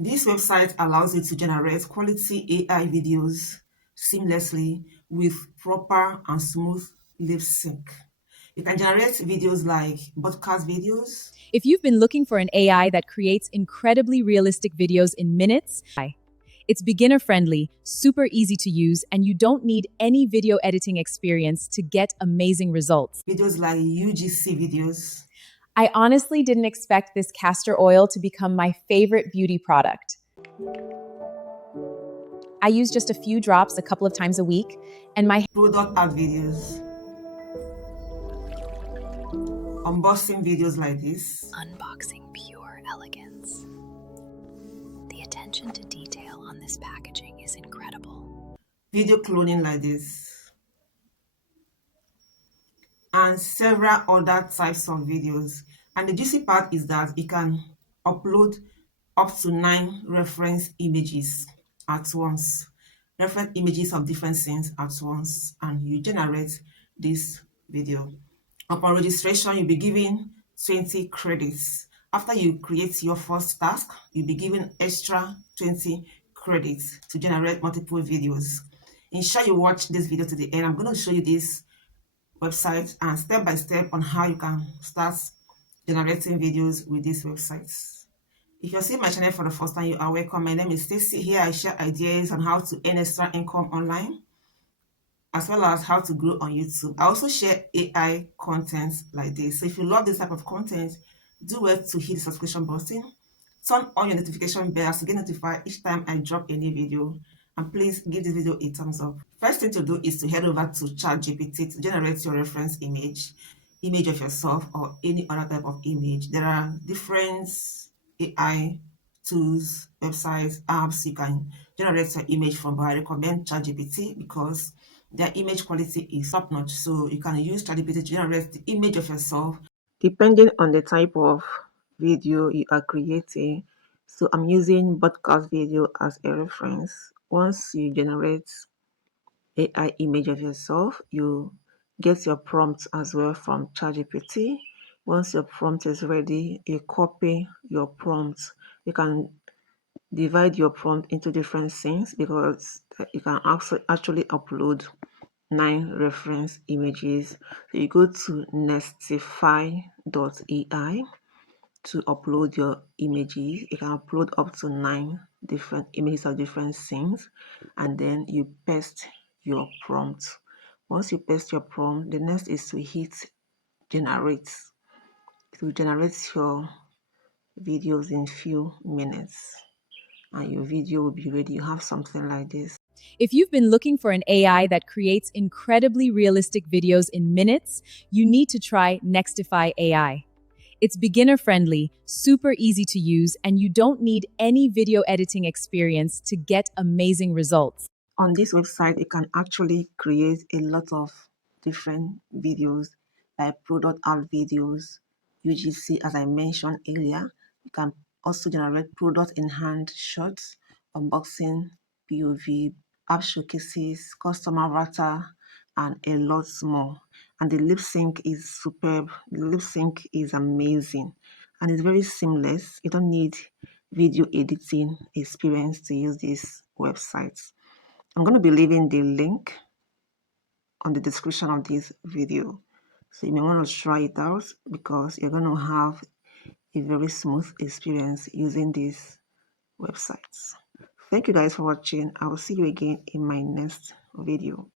This website allows you to generate quality AI videos seamlessly with proper and smooth lip sync. You can generate videos like podcast videos. If you've been looking for an AI that creates incredibly realistic videos in minutes, it's beginner friendly, super easy to use, and you don't need any video editing experience to get amazing results. Videos like UGC videos. I honestly didn't expect this castor oil to become my favorite beauty product. I use just a few drops a couple of times a week, and my Product ad videos. Unboxing videos like this. Unboxing pure elegance. The attention to detail on this packaging is incredible. Video cloning like this. And several other types of videos. And the juicy part is that you can upload up to 9 reference images at once. Reference images of different scenes at once, and you generate this video. Upon registration, you'll be given 20 credits. After you create your first task, you'll be given extra 20 credits to generate multiple videos. Ensure you watch this video to the end. I'm going to show you this website and step by step on how you can start generating videos with these websites. If you're seeing my channel for the first time, you are welcome. My name is Stacy. Here I share ideas on how to earn extra income online, as well as how to grow on YouTube. I also share AI content like this. So if you love this type of content, do well to hit the subscription button, turn on your notification bell to get notified each time I drop a new video, and please give this video a thumbs up. First thing to do is to head over to ChatGPT to generate your reference image of yourself or any other type of image. There are different AI tools, websites, apps you can generate your image from, but I recommend ChatGPT because their image quality is top notch. So you can use ChatGPT to generate the image of yourself depending on the type of video you are creating. So I'm using podcast video as a reference. Once you generate AI image of yourself, you get your prompt as well from ChatGPT. Once your prompt is ready, you copy your prompt. You can divide your prompt into different scenes because you can actually upload 9 reference images. So you go to nestify.ai to upload your images. You can upload up to 9 different images of different scenes, and then you paste your prompt. Once you paste your prompt, the next is to hit generate. It will generate your videos in few minutes, and your video will be ready. You have something like this. If you've been looking for an AI that creates incredibly realistic videos in minutes, you need to try Nextify AI. It's beginner friendly, super easy to use, and you don't need any video editing experience to get amazing results. On this website, you can actually create a lot of different videos like product ad videos, UGC, as I mentioned earlier. You can also generate product in hand shots, unboxing, POV, app showcases, customer avatar, and a lot more. And the lip sync is superb. The lip sync is amazing, and it's very seamless. You don't need video editing experience to use these websites. I'm going to be leaving the link on the description of this video. So you may want to try it out because you're going to have a very smooth experience using these websites. Thank you guys for watching. I will see you again in my next video.